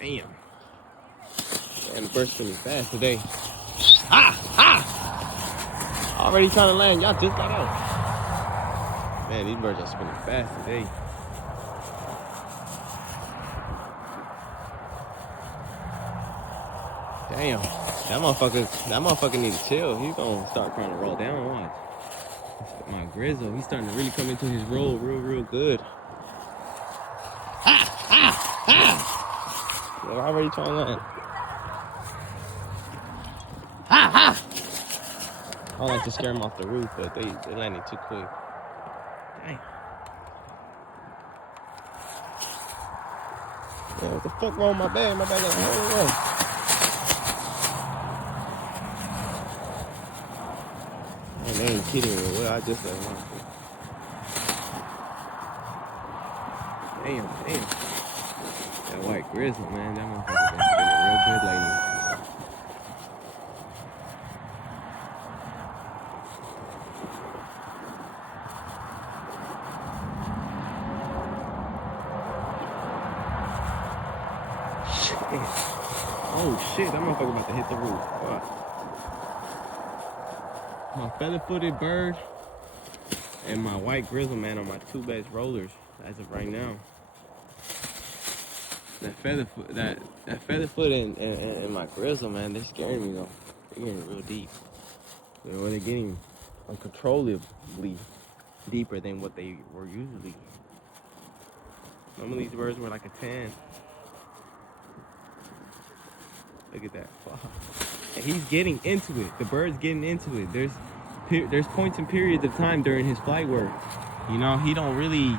Damn. Man, the bird's spinning fast today. Ah! Already trying to land. Y'all just got out. Man, these birds are spinning fast today. Damn. That motherfucker need to chill. He's gonna start trying to roll down. Watch. My Grizzle, he's starting to really come into his role real good. They're already trying to land. I don't like to scare them off the roof, but they landed too quick. Dang. Yeah, what the fuck wrong with my bag? My bag got a whole row. Man, they ain't kidding me. What I just said. Damn. That white Grizzle, man. That motherfucker been spinning real good lately. Oh shit, that motherfucker about to hit the roof. Wow. My feather-footed bird and my white Grizzle, man, are my two best rollers as of right now. That featherfoot and my Grizzle, man, they're scaring me though. They're getting real deep. They're getting uncontrollably deeper than what they were usually. Some of these birds were like a 10. Look at that. Wow. And he's getting into it. The bird's getting into it. There's points and periods of time during his flight where, you know, he don't really